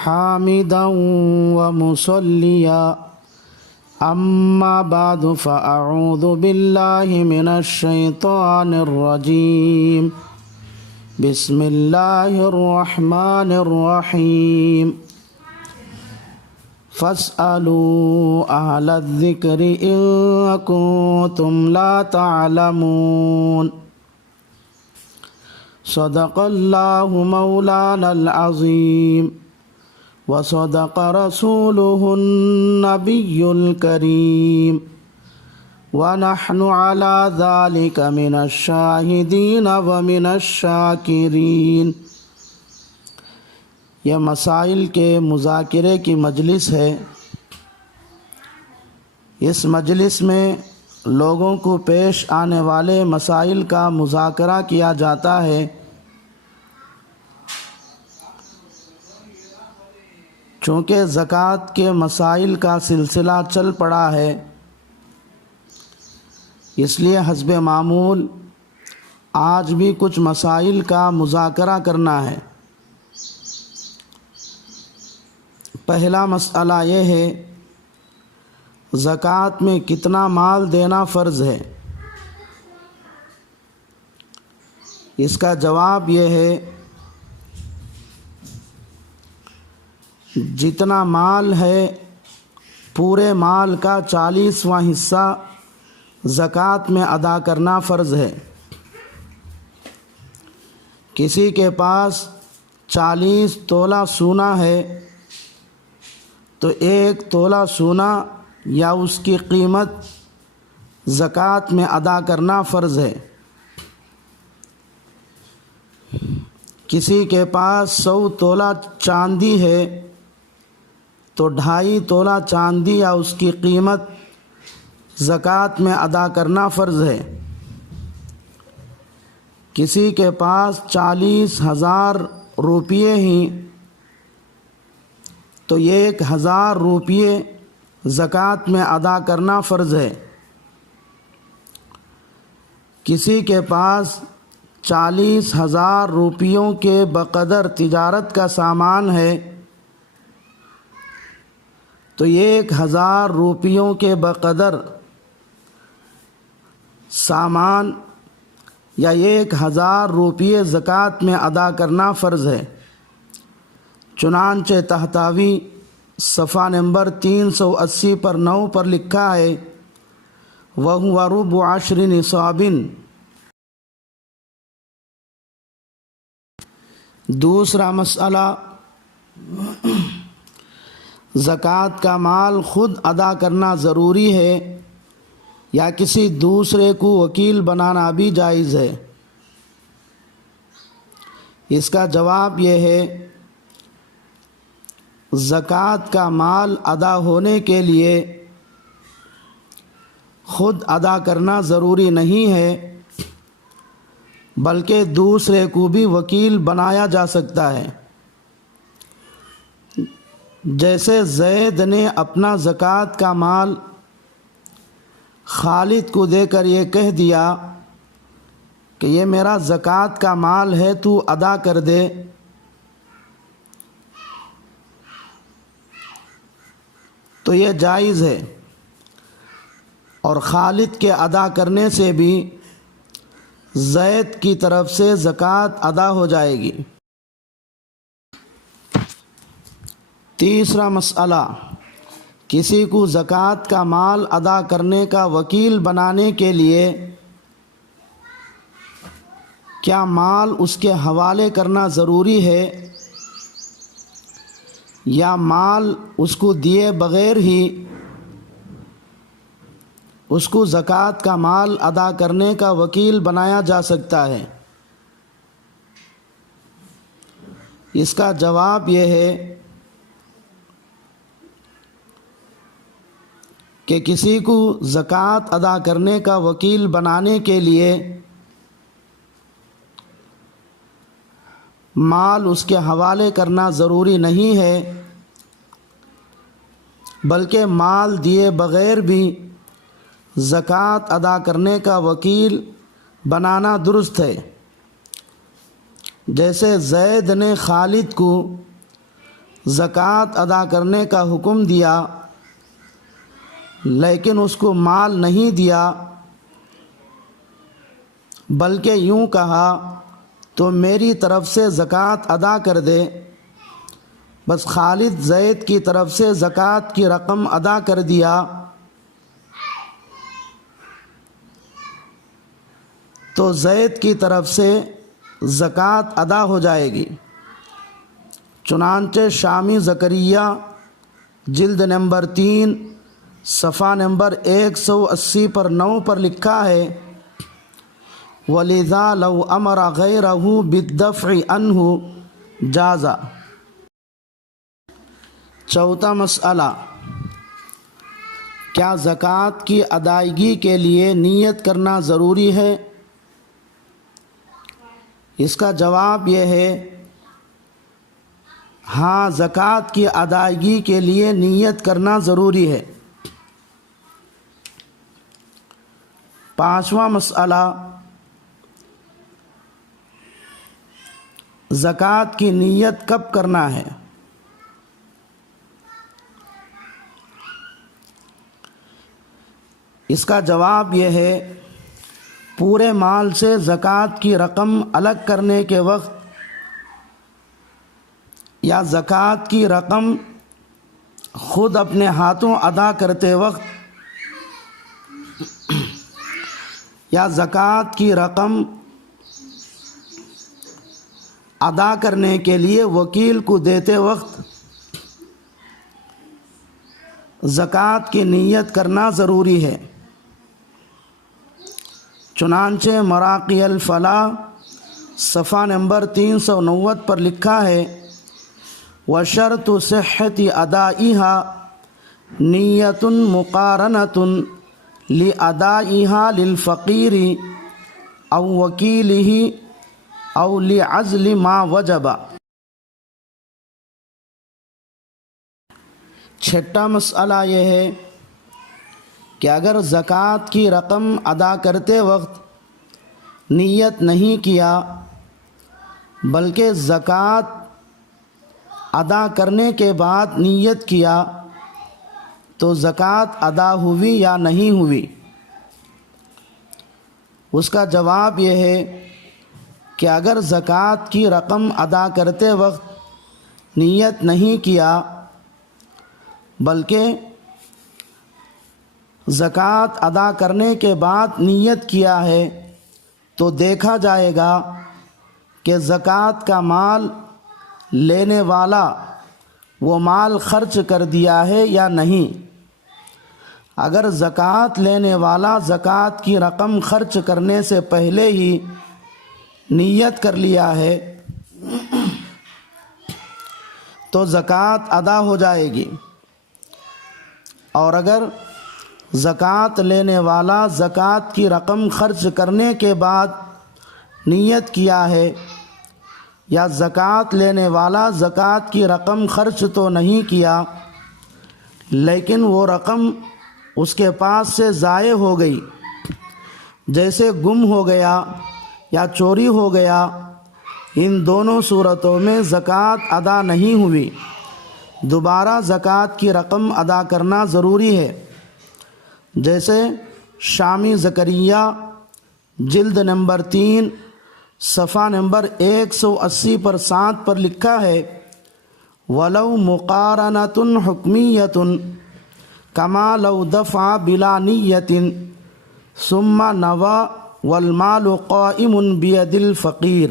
حامدا ومصليا أما بعد فأعوذ بالله من الشيطان الرجيم بسم الله الرحمن الرحيم فاسألوا أهل الذكر إن كنتم لا تعلمون صدق الله مولانا العظيم وصدق رسوله النبي الكريم ونحن على ذلك من الشاهدين ومن الشاکرین۔ یہ مسائل کے مذاکرے کی مجلس ہے۔ اس مجلس میں لوگوں کو پیش آنے والے مسائل کا مذاکرہ کیا جاتا ہے۔ چونکہ زکوٰۃ کے مسائل کا سلسلہ چل پڑا ہے، اس لیے حسب معمول آج بھی کچھ مسائل کا مذاکرہ کرنا ہے۔ پہلا مسئلہ یہ ہے، زکوٰۃ میں کتنا مال دینا فرض ہے؟ اس کا جواب یہ ہے، جتنا مال ہے پورے مال کا 40واں حصہ زکوٰۃ میں ادا کرنا فرض ہے۔ کسی کے پاس 40 تولہ سونا ہے تو 1 تولہ سونا یا اس کی قیمت زکوٰۃ میں ادا کرنا فرض ہے۔ کسی کے پاس 100 تولہ چاندی ہے تو 2.5 تولہ چاندی یا اس کی قیمت زکوٰۃ میں ادا کرنا فرض ہے۔ کسی کے پاس 40,000 روپیے ہی تو 1,000 روپیے زکوٰۃ میں ادا کرنا فرض ہے۔ کسی کے پاس 40,000 روپیوں کے بقدر تجارت کا سامان ہے تو 1,000 روپیوں کے بقدر سامان یا 1,000 روپیے زکوٰۃ میں ادا کرنا فرض ہے۔ چنانچہ تحتوی صفحہ نمبر 380 پر 9 پر لکھا ہے، وَهُوَ رُبُعُ 10 نِصَابٍ۔ دوسرا مسئلہ، زکوٰۃ کا مال خود ادا کرنا ضروری ہے یا کسی دوسرے کو وکیل بنانا بھی جائز ہے؟ اس کا جواب یہ ہے، زکوٰۃ کا مال ادا ہونے کے لیے خود ادا کرنا ضروری نہیں ہے، بلکہ دوسرے کو بھی وکیل بنایا جا سکتا ہے۔ جیسے زید نے اپنا زکوٰۃ کا مال خالد کو دے کر یہ کہہ دیا کہ یہ میرا زکوٰۃ کا مال ہے، تو ادا کر دے، تو یہ جائز ہے، اور خالد کے ادا کرنے سے بھی زید کی طرف سے زکوٰۃ ادا ہو جائے گی۔ تیسرا مسئلہ، کسی کو زکوٰۃ کا مال ادا کرنے کا وکیل بنانے کے لیے کیا مال اس کے حوالے کرنا ضروری ہے یا مال اس کو دیے بغیر ہی اس کو زکوٰۃ کا مال ادا کرنے کا وکیل بنایا جا سکتا ہے؟ اس کا جواب یہ ہے کہ کسی کو زکوٰۃ ادا کرنے کا وکیل بنانے کے لیے مال اس کے حوالے کرنا ضروری نہیں ہے، بلکہ مال دیے بغیر بھی زکوٰۃ ادا کرنے کا وکیل بنانا درست ہے۔ جیسے زید نے خالد کو زکوٰۃ ادا کرنے کا حکم دیا لیکن اس کو مال نہیں دیا، بلکہ یوں کہا تو میری طرف سے زکوٰۃ ادا کر دے، بس خالد زید کی طرف سے زکوٰۃ کی رقم ادا کر دیا، تو زید کی طرف سے زکوٰۃ ادا ہو جائے گی۔ چنانچہ شامی زکریا جلد نمبر 3 صفحہ نمبر 180 پر 9 پر لکھا ہے، وَلِذَا لَوْ أَمَرَ غَيْرَهُ بِالدَّفْعِ عَنْهُ جَازَ۔ چوتھا مسئلہ، کیا زکوٰۃ کی ادائیگی کے لیے نیت کرنا ضروری ہے؟ اس کا جواب یہ ہے، ہاں، زکوٰۃ کی ادائیگی کے لیے نیت کرنا ضروری ہے۔ پانچواں مسئلہ، زکوٰۃ کی نیت کب کرنا ہے؟ اس کا جواب یہ ہے، پورے مال سے زکوٰۃ کی رقم الگ کرنے کے وقت یا زکوٰۃ کی رقم خود اپنے ہاتھوں ادا کرتے وقت یا زکوٰۃ کی رقم ادا کرنے کے لیے وکیل کو دیتے وقت زکوٰۃ کی نیت کرنا ضروری ہے۔ چنانچہ مراقی الفلاح صفحہ نمبر 390 پر لکھا ہے، وَشَرْطُ صِحَّةِ أَدَائِهَا نِيَّةٌ مُقَارَنَةٌ لِأَدَائِهَا لِلْفَقِيرِ أَوْ وَكِيلِهِ أَوْ لِعَزْلِ مَا وَجَبَ۔ چھٹا مسئلہ یہ ہے کہ اگر زکوٰۃ کی رقم ادا کرتے وقت نیت نہیں کیا بلکہ زکوٰۃ ادا کرنے کے بعد نیت کیا تو زکوٰۃ ادا ہوئی یا نہیں ہوئی؟ اس کا جواب یہ ہے کہ اگر زکوٰۃ کی رقم ادا کرتے وقت نیت نہیں کیا بلکہ زکوٰۃ ادا کرنے کے بعد نیت کیا ہے تو دیکھا جائے گا کہ زکوٰۃ کا مال لینے والا وہ مال خرچ کر دیا ہے یا نہیں۔ اگر زکوٰۃ لینے والا زکوٰۃ کی رقم خرچ کرنے سے پہلے ہی نیت کر لیا ہے تو زکوٰۃ ادا ہو جائے گی، اور اگر زکوٰۃ لینے والا زکوٰۃ کی رقم خرچ کرنے کے بعد نیت کیا ہے یا زکوٰۃ لینے والا زکوٰۃ کی رقم خرچ تو نہیں کیا لیکن وہ رقم اس کے پاس سے ضائع ہو گئی، جیسے گم ہو گیا یا چوری ہو گیا، ان دونوں صورتوں میں زکوٰۃ ادا نہیں ہوئی، دوبارہ زکوٰۃ کی رقم ادا کرنا ضروری ہے۔ جیسے شامی زکریا جلد نمبر 3 صفحہ نمبر 180 پر 7 پر لکھا ہے، وَلَوْ مُقَارَنَةٌ حُکْمِيَّةٌ كَمَا لَوْ دَفَعَ بِلَا نِيَّةٍ ثُمَّ نَوَى وَالْمَالُ قَائِمٌ بِيَدِ الْفَقِيرِ۔